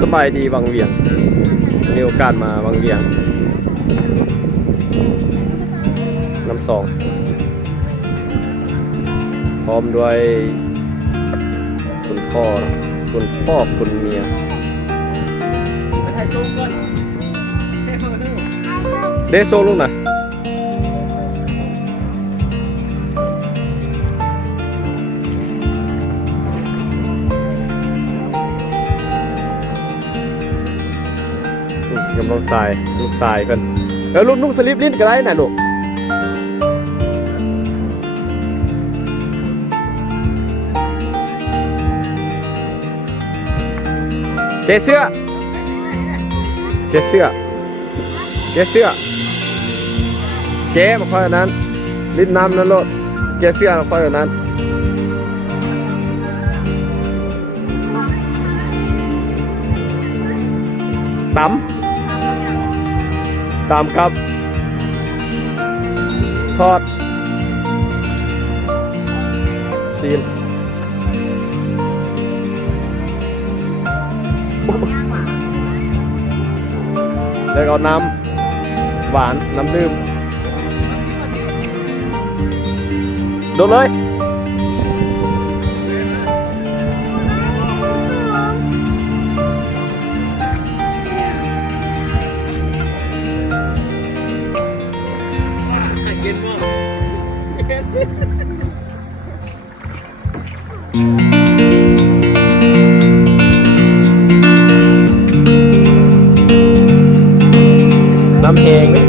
สบายดีวังเวียงมีโอกาสมาวังเวียงน้ำสองพร้อมด้วยคุณพ่อคุณเมียเดโซลูกนะยำลองทรายลูกทรายกันแล้วลูกสลิปลิ้นก็ได้นะลูกเกเสื้อเกเสื้อเกเสื้อเกมาค่อยนั้นลิ้นน้ำนั้นโลดเกเสื้อมาค่อยนั้นตำครับทอดซีนแล้วก็น้ำหวานน้ำดื่มโดนเลยน้ำแห้งเลย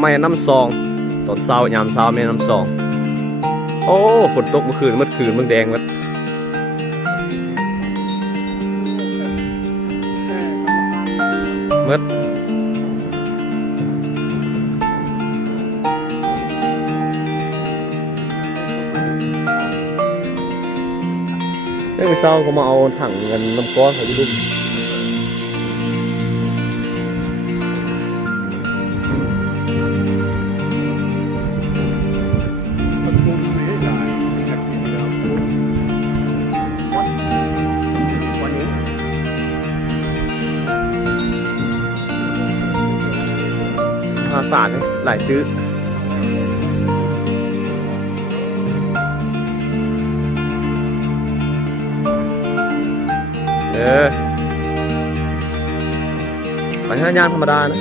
แม่น้ำซองตอนเช้ายามเช้าแม่น้ำซองโอ้ฝนตกเมื่อคืนเมืองแดงวัดมืดเมื่อเช้าเขามาเอาถังเงินน้ำก้อนเขาจะดุมสารหลายตื้อไปที่ย่างธรรมดานะ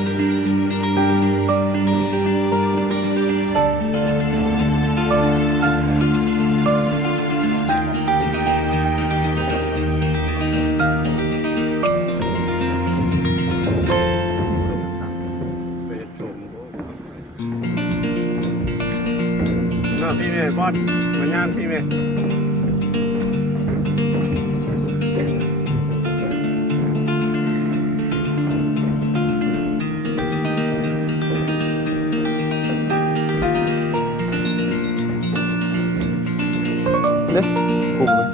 พี่แม่บอสมาย่างพี่แม่เนี่ยกลุ่มเลย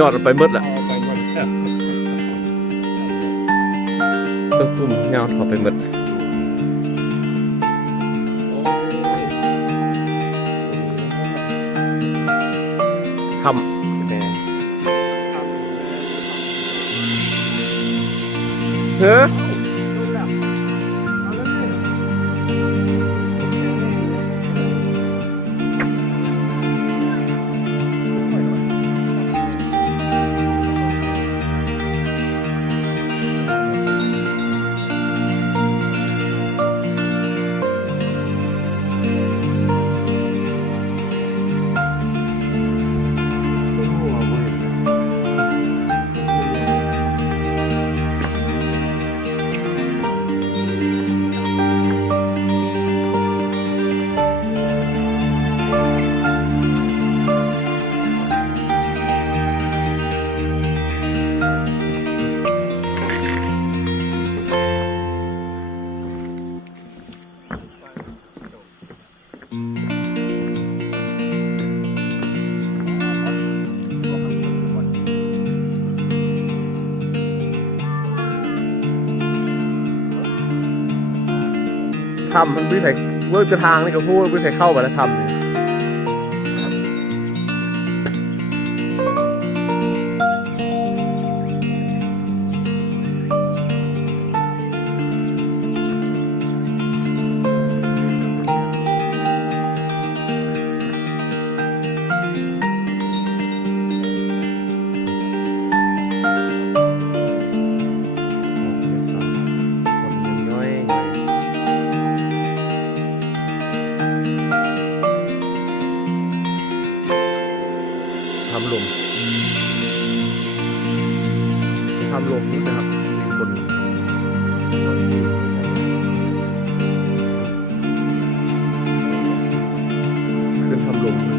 ยอดไปหมดละต้นกลุ่มยาวถอดไปหมดทำเฮ้ยทำมันพื้นไหนเวิร์กระทางนี่ก็พูดพื้นไหนเข้าไปแล้วทำทำลมนี่นะครับคนขึ้นทำลมขึ้น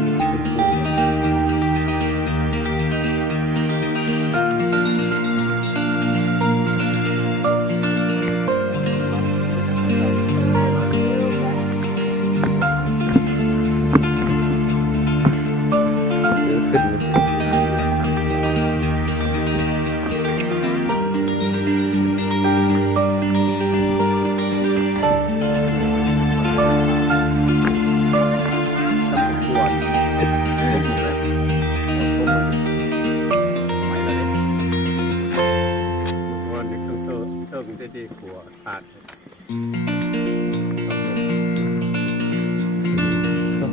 ดีกว่าขาด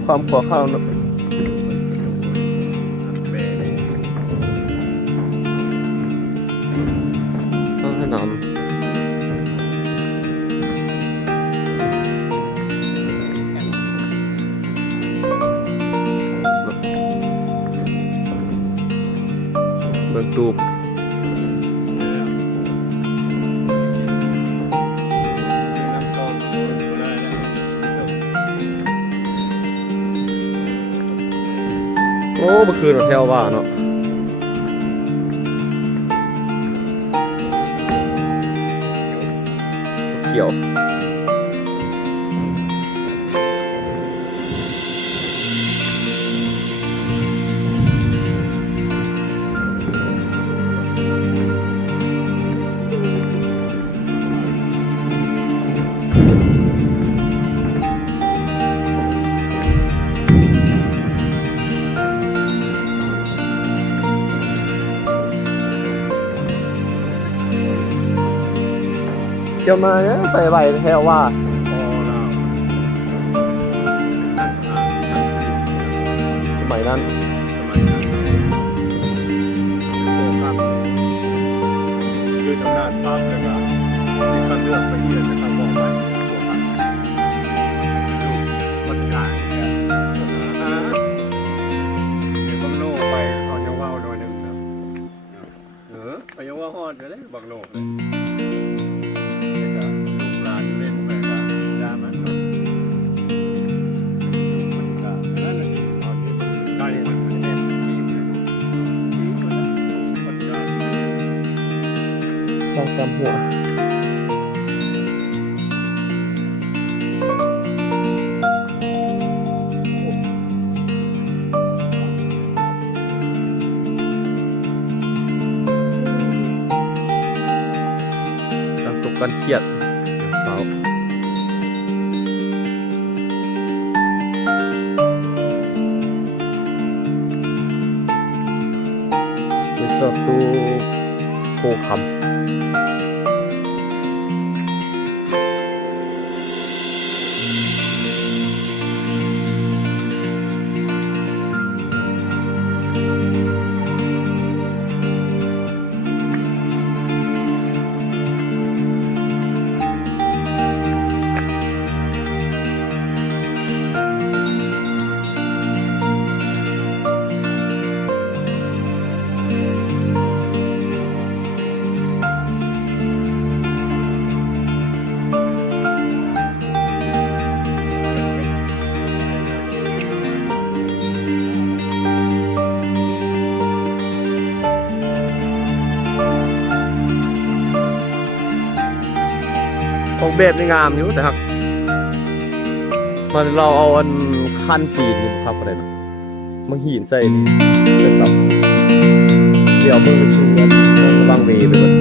ความขวข้าวนะต้องให้นำเบิ่งตูบโอ้เมื่อคืนเราแถวว่าเนาะเขียวเที่ยวมาเนี่ยไปไหวแถวว่าสมัยนั้นคืออำนาจภาพเลยครับมีการเลือกไปเยือนนะครับมองไปตัวครับบรรยากาศเนี่ยเดี๋ยวผมโน่ไปเขาจะว่าวหน่อยหนึ่งนะ ำหัวการตกการเครียดอย่างเศร้าเป็นสอบตูโคคำออกแบบนี่งามอยู่แต่ครับมันเราเอาอันคันตีนนี่ครับอะไรนะมันหินใส่แต่สับเดี๋ยวมึงไปดูว่าระวังเวไปก่อน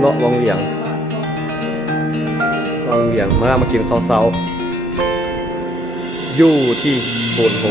เลาะวังเหวียงมากินข้าวเช้าอยู่ที่โพนโฮ